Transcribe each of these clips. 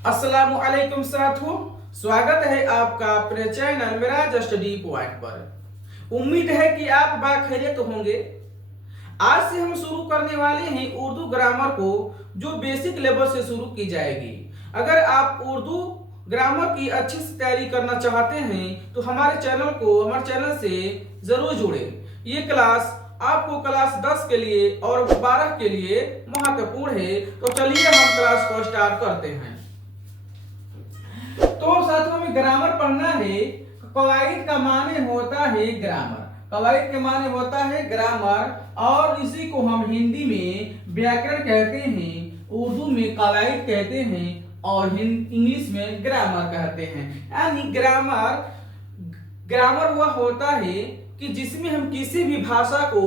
अस्सलाम वालेकुम साथियों, स्वागत है आपका अपने चैनल मिराज स्टडी पॉइंट पर। उम्मीद है कि आप बाखैरियत होंगे। आज से हम शुरू करने वाले हैं उर्दू ग्रामर को, जो बेसिक लेवल से शुरू की जाएगी। अगर आप उर्दू ग्रामर की अच्छे से तैयारी करना चाहते हैं तो हमारे चैनल से जरूर जुड़ें। ये क्लास आपको क्लास 10 के लिए और 12 के लिए महत्वपूर्ण है। तो चलिए हम क्लास को स्टार्ट करते हैं। तो साथियों में ग्रामर पढ़ना है। कवायद का माने होता है ग्रामर। कवायद के माने होता है ग्रामर, और इसी को हम हिंदी में व्याकरण कहते हैं, उर्दू में कवायद कहते हैं और इंग्लिश में ग्रामर कहते हैं। यानी ग्रामर वह होता है कि जिसमें हम किसी भी भाषा को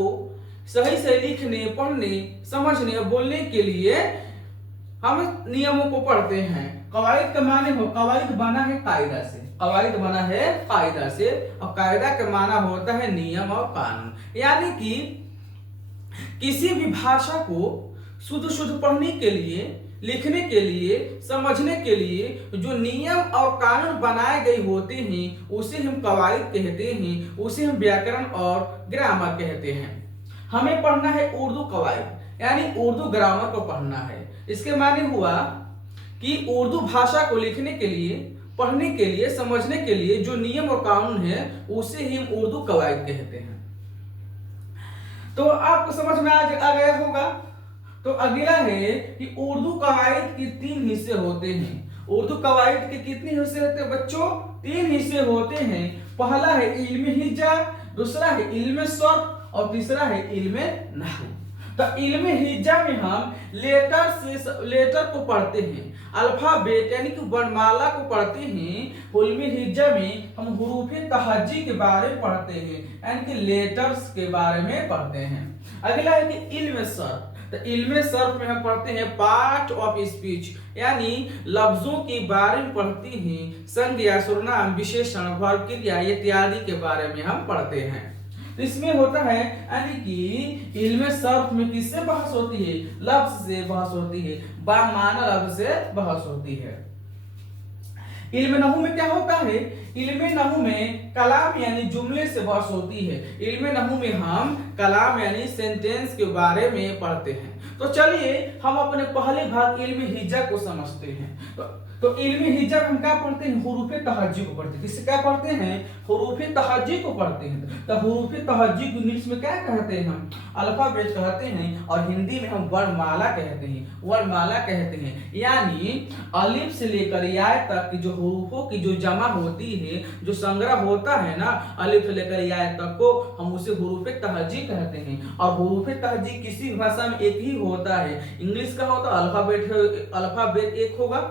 सही से लिखने, पढ़ने, समझने और बोलने के लिए हम नियमों को पढ़ते हैं। कवायद का माने हो, कवायद बना है कायदा से, कवायद बना है कायदा से, और कायदा का माना होता है नियम और कानून। यानी कि किसी भी भाषा को शुद्ध पढ़ने के लिए, लिखने के लिए, समझने के लिए जो नियम और कानून बनाए गए होते हैं उसे हम कवायद कहते हैं, उसे हम व्याकरण और ग्रामर कहते हैं। हमें पढ़ना है उर्दू कवायद, यानी उर्दू ग्रामर को पढ़ना है। इसके माने हुआ कि उर्दू भाषा को लिखने के लिए, पढ़ने के लिए, समझने के लिए जो नियम और कानून है उसे ही हम उर्दू कवायद कहते हैं। तो आपको समझ में आ गया होगा। तो अगला है कि उर्दू कवायद के 3 हिस्से होते हैं। उर्दू कवायद के कितने हिस्से होते हैं बच्चों? 3 हिस्से होते हैं। पहला है इल्म हिज्जा, दूसरा है इल्म सर्फ और तीसरा है इल्म नहव। तो इल्म हिज्जा में हम लेटर को पढ़ते हैं, अल्फाबेट यानी कि वर्णमाला को पढ़ते हैं। इल्म हिज्जा में हम हुरूफ तहज्जी के बारे में पढ़ते हैं, यानी कि लेटर्स के बारे में पढ़ते हैं। अगला है कि इल्म सर्फ। तो इल्म सर्फ में हम पढ़ते हैं पार्ट ऑफ स्पीच, यानी लफ्जों के बारे में पढ़ते हैं। संज्ञा, सर्वनाम, विशेषण, वर्ब, क्रिया इत्यादि के बारे में हम पढ़ते हैं। तो इसमें होता है यानी कि इल्म सर्फ में किससे बहस होती है? लफ्ज से बहस होती है, बामाना लफ्ज से बहस होती है। इल्म नहू में क्या होता है? इल्म नहू में कलाम यानी जुमले से बहस होती है। इल्म नहू में हम कलाम यानी सेंटेंस के बारे में पढ़ते हैं। तो चलिए हम अपने पहले भाग इल्म हिज्जा को समझते हैं। तो इल्म हिज्जा में हम क्या पढ़ते हैं? हुरूफ तहज्जी को पढ़ते हैं। किससे क्या पढ़ते हैं? हुरूफ तहज्जी को पढ़ते हैं। तो हुरूफ तहज्जी को इंग्लिश में क्या कहते हैं? हम अल्फाबेट कहते हैं, और हिंदी में हम वर्णमाला कहते हैं। वर्णमाला कहते हैं यानी अलिफ से लेकर या तक की जो हुरूफों की जो जमा होती है, जो संग्रह होता है ना, अलिफ से लेकर या तक को हम उसे हुरूफ तहज्जी कहते हैं। और हुरूफ तहज्जी किसी भाषा में एक ही होता है। इंग्लिश का होता है अल्फाबेट एक होगा,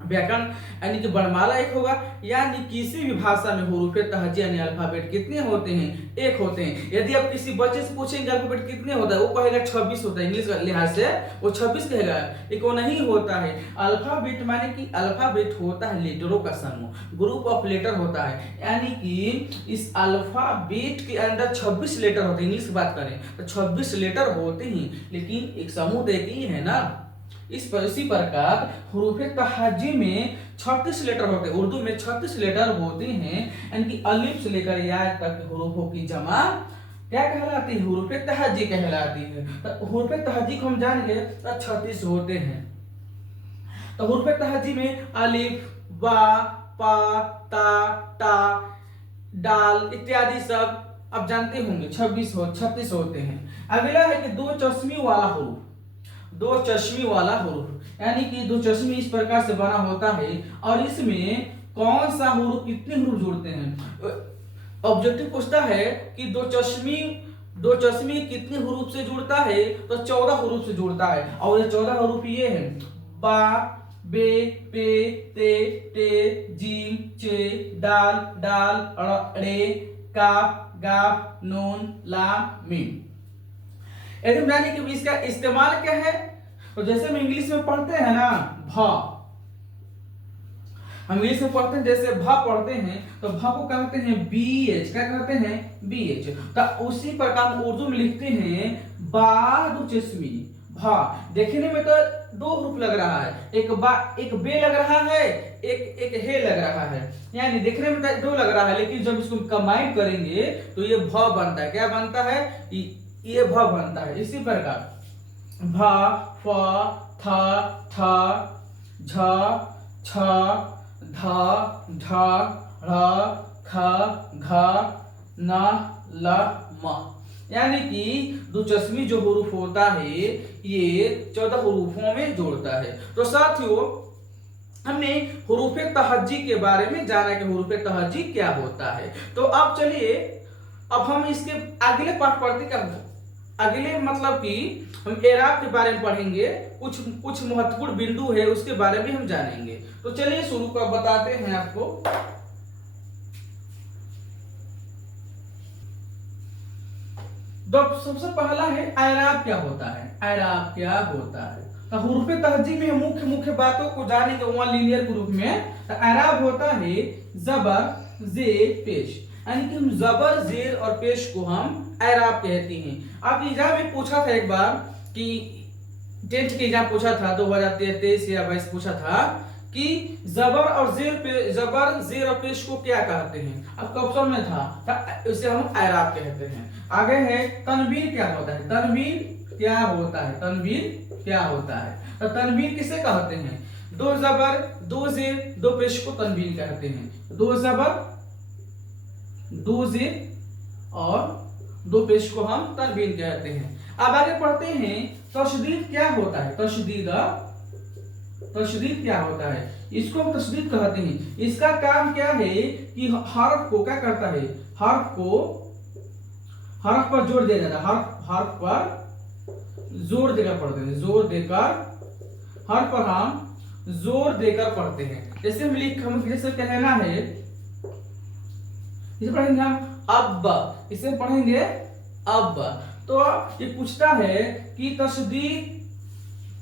व्याकरण यानी कि वर्णमाला एक होगा। यानी किसी भी भाषा में हुरूफ तहज्जी यानी अल्फाबेट कितने होते हैं? एक होते हैं। यदि आप किसी बच्चे से पूछेंगे अल्फाबेट कितने होता है, वो कहेगा 26 होता है। इंग्लिश का लिहाज से वो 26 कहेगा, एक वो नहीं होता है। अल्फाबेट माने कि अल्फाबेट होता है लेटरों का समूह, ग्रुप ऑफ लेटर होता है। यानी कि इस अल्फाबेट के अंदर 26 लेटर होते हैं। इंग्लिश की बात करें तो 26 लेटर होते हैं, लेकिन एक समूह तो एक ही है ना। इसी प्रकार हुरूफ तहज्जी में 36 लेटर होते हैं। उर्दू में 36 लेटर होते हैं, यानी कि अलिफ से लेकर या तक हुरूफों की जमा क्या कहलाती है? हुरूफ तहज्जी कहलाती है। तो हुरूफ तहज्जी को हम जानेंगे तो 36 होते हैं। तो हुरूफ तहज्जी में अलिफ, बा, पा, ता, टा, डाल इत्यादि सब आप जानते होंगे 36 होते हैं। अगला है कि 2 चश्मी वाला हुरूफ। 2 चश्मी वाला हुरूफ यानी कि 2 चश्मी इस प्रकार से बना होता है, और इसमें कौन सा हुरूफ कितने हुरूफ जुड़ते हैं? ऑब्जेक्टिव पूछता है कि 2 चश्मी कितने हुरूफ से जुड़ता है? तो 14 हुरूफ से जुड़ता है। और ये 14 हुरूफ ये है: बा, बे, पे, ते, टे, जीम, चे, दाल, रे, काफ, गाफ, नून, लाम, मीम। यदि हम जाने कि इसका इस्तेमाल क्या है, तो जैसे हम इंग्लिश में पढ़ते हैं ना भा, हम इंग्लिश में पढ़ते हैं जैसे भा पढ़ते हैं तो भा को कहते हैं BH। क्या कहते हैं? BH। तो उसी प्रकार हम उर्दू में लिखते हैं बा 2 चश्मी, भा। देखने में तो दो हरूफ लग रहा है, एक बे लग रहा है, एक हे लग रहा है, यानी देखने में तो दो लग रहा है, लेकिन जब इसको कंबाइन करेंगे तो ये भ बनता है। क्या बनता है? ये भ बनता है। इसी प्रकार भा, फ, थ, थ, झ, छ, ध, ढ, ढ़, ख, घ, न, ल, म। यानी कि दुचस्मी जो हुरूफ होता है ये 14 हुरूफों में जोड़ता है। तो साथियों, हमने हुरूफ तहज्जी के बारे में जाना कि हुरूफ तहज्जी क्या होता है। तो अब चलिए, अब हम इसके अगले पाठ पढ़ते क्या, अगले मतलब कि हम एराब के बारे में पढ़ेंगे, कुछ महत्वपूर्ण बिंदु है उसके बारे में हम जानेंगे। तो चलिए शुरू कर बताते हैं आपको। तो सबसे पहला है एराब क्या होता है। एराब क्या होता है? तो हुरूफ तहज्जी में मुख्य बातों को जानेंगे वन लीनियर के रूप में। तो एराब होता है जबर जेर पेश, यानी कि हम जबर जेर और पेश को हम एराब कहते हैं। आप एग्जाम में पूछा था एक बार कि 10th के एग्जाम पूछा था 2023 या 22 पूछा था कि जबर और जेर और पेश को क्या कहते हैं। आपका ऑप्शन में था, इसे हम एराब कहते हैं। आगे है तनवीर क्या होता है। तनवीर क्या होता है? तनवीर क्या होता है? तो तनवीर किसे कहते हैं? दो जबर, दो जेर, दो पेश को तनवीर कहते हैं। दो जबर, दो जेर और दो पेश को हम तनवीर कहते हैं। अब आगे पढ़ते हैं तशदीद क्या होता है। तशदीद क्या होता है? इसको हम तशदीद कहते हैं। इसका काम क्या है कि हर्फ को क्या करता है, हर्फ पर जोर दिया जाता है। हर्फ पर जोर देकर पढ़ते हैं, जोर देकर हर्फ पर हम जोर देकर पढ़ते हैं। जैसे हम जैसे कहना है, इसे पढ़ेंगे हम अब, इसे पढ़ेंगे अब। तो ये पूछता है कि तशदीद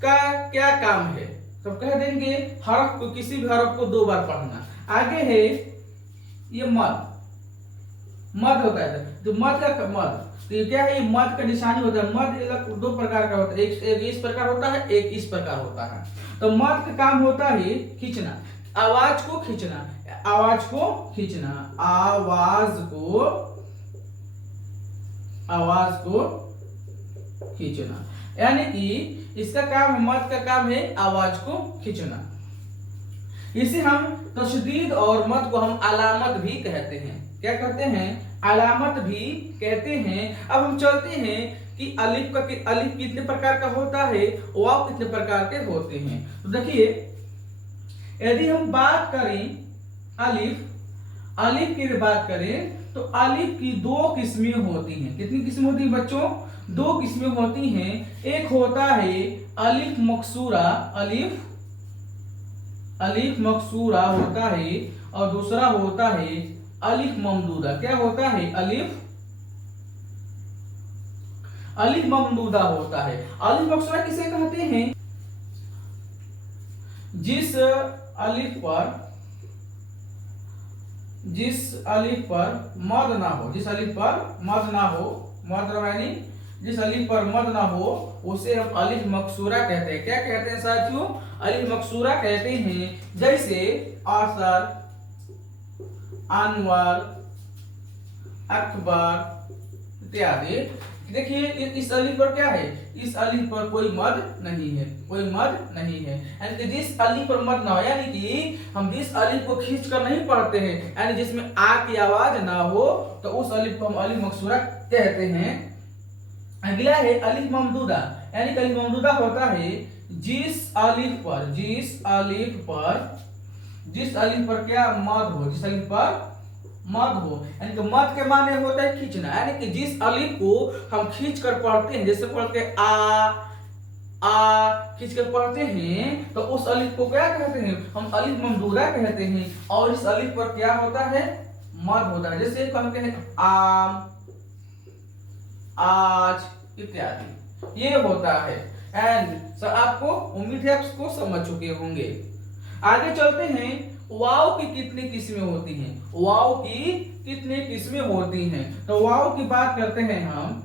का क्या काम है, तो कह देंगे हर्फ को, किसी भी हर्फ को 2 बार पढ़ना। आगे है ये मद होता है। तो मद तो ये क्या है? ये मद का निशानी होता है। मद 2 प्रकार का होता है, एक इस प्रकार होता है, एक इस प्रकार होता है। तो मद का काम होता है खींचना, आवाज को खींचना, आवाज को खींचना, यानी कि इसका काम, मद का काम है आवाज को खींचना। इसे हम तशदीद और मद को हम अलामत भी कहते हैं। क्या कहते हैं? अलामत भी कहते हैं। अब हम चलते हैं कि अलिफ कितने प्रकार का होता है, वाव कितने प्रकार के होते हैं। तो देखिए, यदि हम बात करें अलिफ की बात करें तो अलिफ की 2 किस्में होती हैं। कितनी किस्में होती हैं बच्चों? 2 किस्में होती हैं। एक होता है अलिफ मकसूरा होता है, और दूसरा होता है अलिफ ममदूदा। क्या होता है? अलिफ ममदूदा होता है। अलिफ मकसूरा किसे कहते हैं? जिस अलिफ पर मद ना हो, जिस अलिफ पर मद ना हो उसे हम अलिफ मकसूरा कहते हैं। क्या कहते हैं साथियों? अलिफ मकसूरा कहते हैं। जैसे असर, अनवर, अकबर इत्यादि। देखिए इस अलिफ पर क्या है? इस अलिफ पर कोई मद नहीं है, यानी कि जिस अलिफ पर मद ना हो, यानी कि हम जिस अलिफ को खींच कर नहीं पढ़ते हैं, यानी जिसमें आ की आवाज ना हो, तो उस अलिफ को हम अलिफ मकसूरा कहते हैं। अगला है अलिफ ममदूदा, यानी कि अलिफ ममदूदा होता है जिस अलिफ पर क्या मद हो, जिस अलिफ पर मद हो, यानी कि मद के माने होता है खींचना, यानी कि जिस अलिफ को हम खींच कर पढ़ते हैं, जैसे पढ़ते हैं आ खींच कर पढ़ते हैं, तो उस अलिफ को क्या कहते हैं? हम अलिफ ममदूदा कहते हैं। और इस अलिफ पर क्या होता है? मद होता है। जैसे कहते हैं आम, आज इत्यादि, ये होता है। एंड आपको उम्मीद है आपको समझ चुके होंगे। आगे चलते हैं, वाव की कितनी किस्में होती हैं। वाव की कितनी किस्में होती हैं? तो वाव की बात करते हैं हम।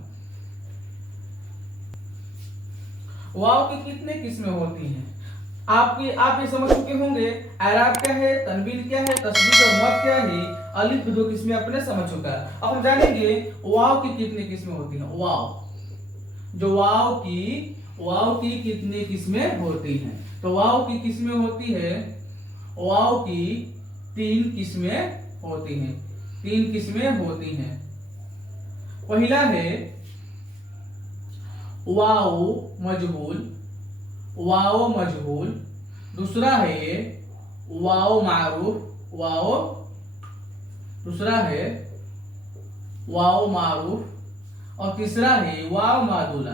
वाव की कितने किस्में होती हैं? आप ये समझ चुके होंगे। एराब क्या है, तनवीन क्या है, तस्दीक और मद क्या है, अलिफ भी 2 किस्में अपने समझ चुका है। अब हम जानेंगे वाव की कितनी किस्में होती हैं। वाव की कितनी किस्में होती हैं? तो वाव की किस्में होती है, वाव की 3 किस्में होती हैं। 3 किस्में होती हैं। पहला है वाव मजहूल, दूसरा है वाव मारूफ, और तीसरा है वाव मादूला,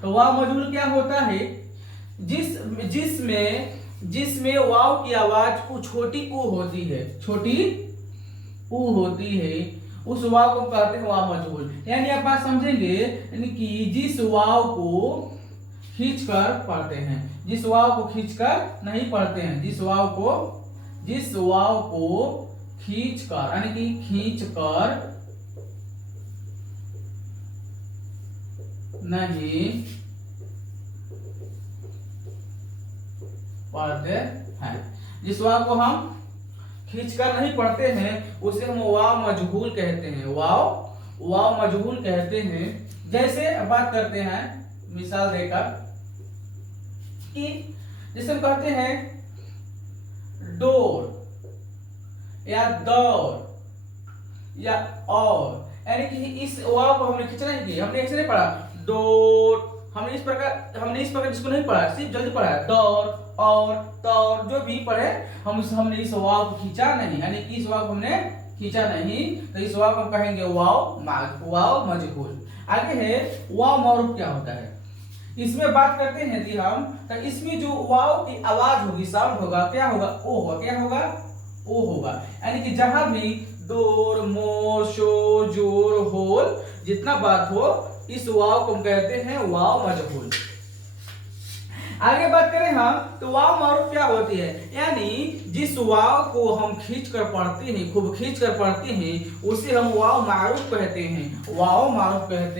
तो वाव मजहूल क्या होता है? जिसमें वाव की आवाज को छोटी ऊ होती है, उस वाव को कहते हैं वाव मजहूल। यानी आप बात समझेंगे, यानी कि जिस वाव को खींचकर पढ़ते हैं, जिस वाव को खींचकर नहीं पढ़ते हैं, जिस वाव को खींचकर, यानी कि खींचकर नहीं पढ़ते हैं, जिस वाव को हम खींचकर नहीं पढ़ते हैं, उसे हम वाव मजहूल कहते हैं। वाव मजहूल कहते हैं। जैसे बात करते हैं मिसाल देकर कि जैसे हम कहते हैं डोर या दौर या और, यानी कि इस वाव को हमने खींचना नहीं किया, हमने ऐसे नहीं पढ़ा डोर, हमने इस प्रकार जिसको नहीं पढ़ा, सिर्फ जल्दी पढ़ा दौर और तौर, जो भी पढ़े हमने इस वाव को खींचा नहीं, यानी कि इस वाव को हमने खींचा नहीं, तो इस वाव को हम कहेंगे वाव मजहूल। आगे है वाव मारूफ। क्या होता है? इसमें बात करते हैं यदि हम, तो इसमें जो वाव की आवाज होगी, साउंड होगा, क्या होगा? ओ होगा, यानी कि जहां भी दोर, मोर, शोर, जोर, होल जितना बात हो, इस वाव को हम कहते हैं वाव मजहूल। आगे बात करें हम, तो वाव मारूफ क्या होती है? यानी जिस वाव को हम खींच कर पढ़ते हैं, खूब खींच कर पढ़ते हैं, उसे हम वाव मारूफ कहते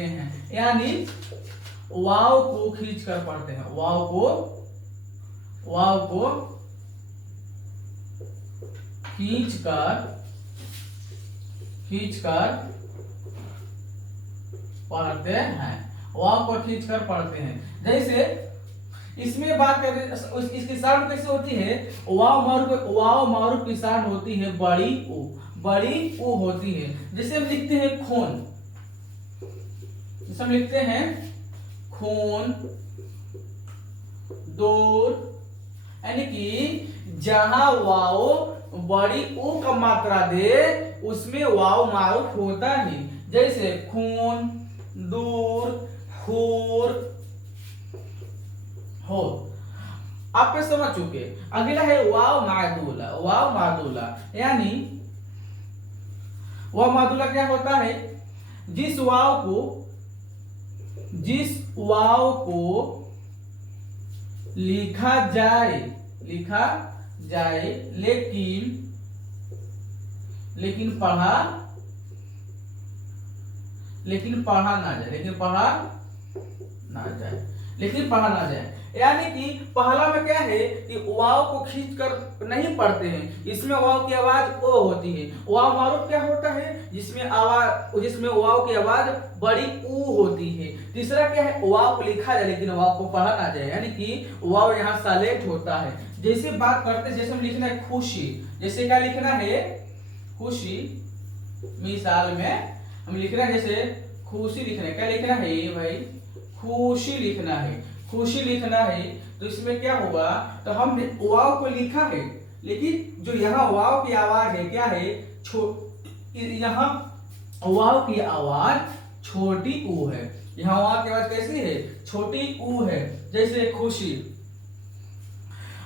हैं। यानी वाव को खींच कर पढ़ते हैं, वाव को खींच कर पढ़ते हैं, वाव को खींच कर पढ़ते हैं। जैसे इसमें बात करें, इसकी साउंड कैसे होती है? वाव मारूफ की साउंड होती है बड़ी ऊ होती है। जैसे हम लिखते हैं खून, दूर, यानी कि जहां वाव बड़ी ऊ का मात्रा दे, उसमें वाव मारूफ होता है। जैसे खून, दूर, खूर, हो। आप समझ चुके। अगला है वाव मादूला, यानी वाव मादूला क्या होता है? जिस वाव को लिखा जाए लेकिन पढ़ा ना जाए, यानी कि पहला में क्या है कि वाव को खींच कर नहीं पढ़ते हैं, इसमें वाव की आवाज ओ होती है। वाव मारूफ क्या होता है? जिसमें वाव की आवाज बड़ी ऊ होती है। तीसरा क्या है? वाव को लिखा जाए लेकिन वाव को पढ़ा ना जाए, यानी कि वाव यहाँ साइलेंट होता है। जैसे बात करते हैं, जैसे हम लिखना है खुशी, जैसे क्या लिखना है? खुशी। मिसाल में हम लिख रहे हैं, जैसे खुशी लिखना है, क्या लिखना है भाई? खुशी लिखना है। तो इसमें क्या होगा? तो हमने वाव को लिखा है, लेकिन जो यहाँ वाव की आवाज है क्या है? यहाँ वाव की आवाज छोटी ऊ है। यहाँ वाव की आवाज कैसी है? छोटी ऊ है। जैसे खुशी,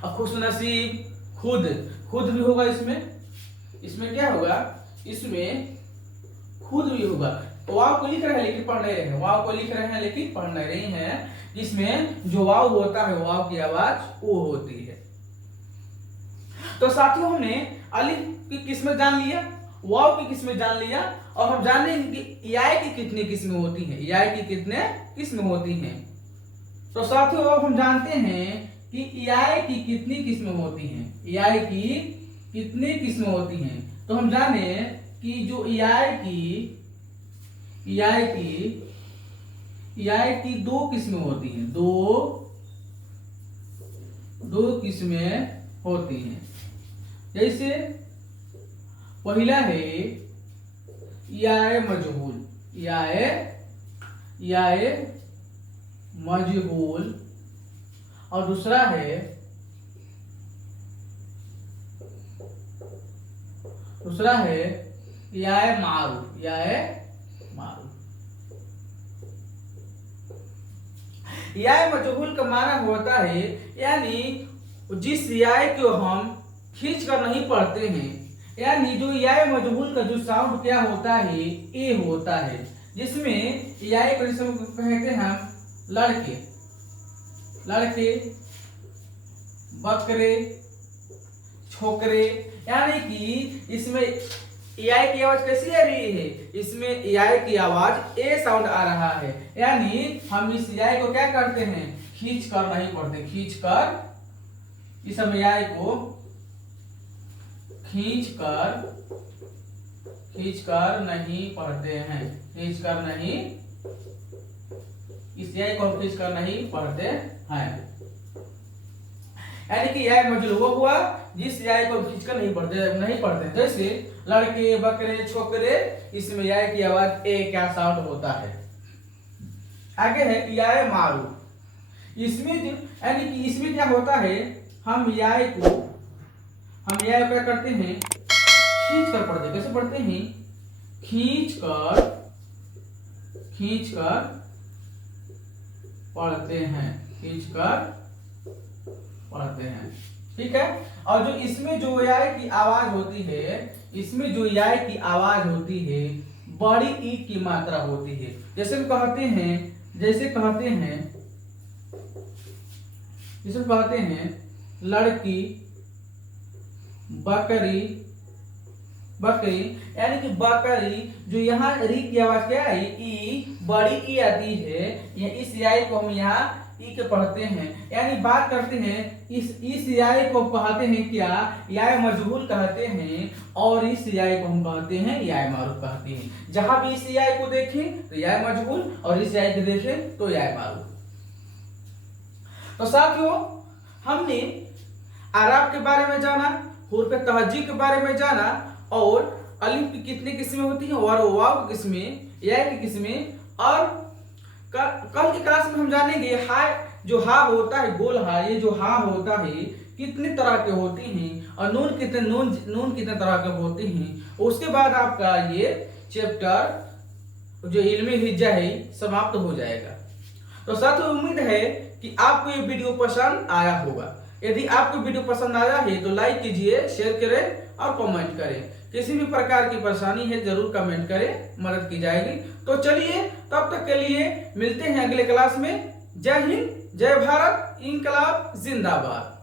खुशनसीब, खुद भी होगा इसमें क्या होगा? इसमें खुद भी होगा। वाव को लिख रहे हैं लेकिन पढ़ नहीं रहे हैं, इसमें जो वाव होता है, वाव की आवाज ओ होती है। तो साथियों, हमने अलिफ की किस्में जान लिया, वाव की किस्में जान लिया, और हम जानेंगे कि EI की कितनी किस्में होती हैं, EI की कितने किस्में होती हैं। तो साथियों अब हम जानते हैं कि EI की कितनी किस्में होती हैं, EI की कितनी किस्में होती हैं। तो हम जाने कि जो EI की दो किस्में होती हैं, दो किस्में होती हैं। जैसे पहला है EI मजहूल, EI मजहूल, और दूसरा है EI मारूफ, EI मजहूल का माना होता है यानी जिस EI को हम खींच कर नहीं पढ़ते हैं, यानी जो EI मजहूल का जो साउंड क्या होता है, ए होता है, जिसमें EI को कहते हैं हम लड़के, बकरे, छोकरे, यानी कि इसमें EI की आवाज कैसी आ रही है, इसमें EI की आवाज ए साउंड आ रहा है, यानी हम इस EI को क्या करते हैं, खींच कर नहीं पढ़ते, इस हम EI को खींच कर नहीं पढ़ते हैं, इस EI को हम खींच कर नहीं पढ़ते हैं। यानी कि EI मजहूल वो हुआ जिस EI को खींच कर नहीं पढ़ते। जैसे लड़के, बकरे, छोकरे, इसमें EI की आवाज ए क्या साउंड होता है। आगे है EI मारूफ, इसमें यानी कि इसमें क्या होता है, हम EI को क्या करते हैं, खींच कर पढ़ते। कैसे पढ़ते हैं, खींच कर पढ़ते हैं, ठीक है। और जो इसमें जो EI की आवाज होती है, बड़ी ई की मात्रा होती है। जैसे कहते हैं लड़की, बकरी, यानी कि बकरी, जो यहाँ री की आवाज क्या है, ई, बड़ी ई आती है, इस EI को हम यहाँ ई के पढ़ते हैं। यानी बात करते हैं इस EI को कहते हैं क्या, EI मजहूल कहते हैं, और इस EI को हम कहते हैं EI मारूफ कहते हैं। जहां भी इस EI को देखें तो EI मजहूल, और इस EI को देखें तो EI मारूफ। तो साथियों हमने आराब के बारे में जाना, हुर्फ तहजी के बारे में जाना, और अलिफ की कितनी किस्में होती हैं, और वाव की किस्में, EI की किस्में, और कल की क्लास में हम जानेंगे जो हा होता है, गोल हा, ये जो हा होता है कितने तरह के होती हैं, और नून कितने तरह के होते हैं। उसके बाद आपका ये चैप्टर जो इल्मे हिज्जा है समाप्त हो जाएगा। तो साथियों उम्मीद है कि आपको ये वीडियो पसंद आया होगा। यदि आपको वीडियो पसंद आया है तो लाइक कीजिए, शेयर करें और कमेंट करें। किसी भी प्रकार की परेशानी है जरूर कमेंट करें, मदद की जाएगी। तो चलिए तब तक के लिए मिलते हैं अगले क्लास में। जय हिंद, जय भारत, इंकलाब जिंदाबाद।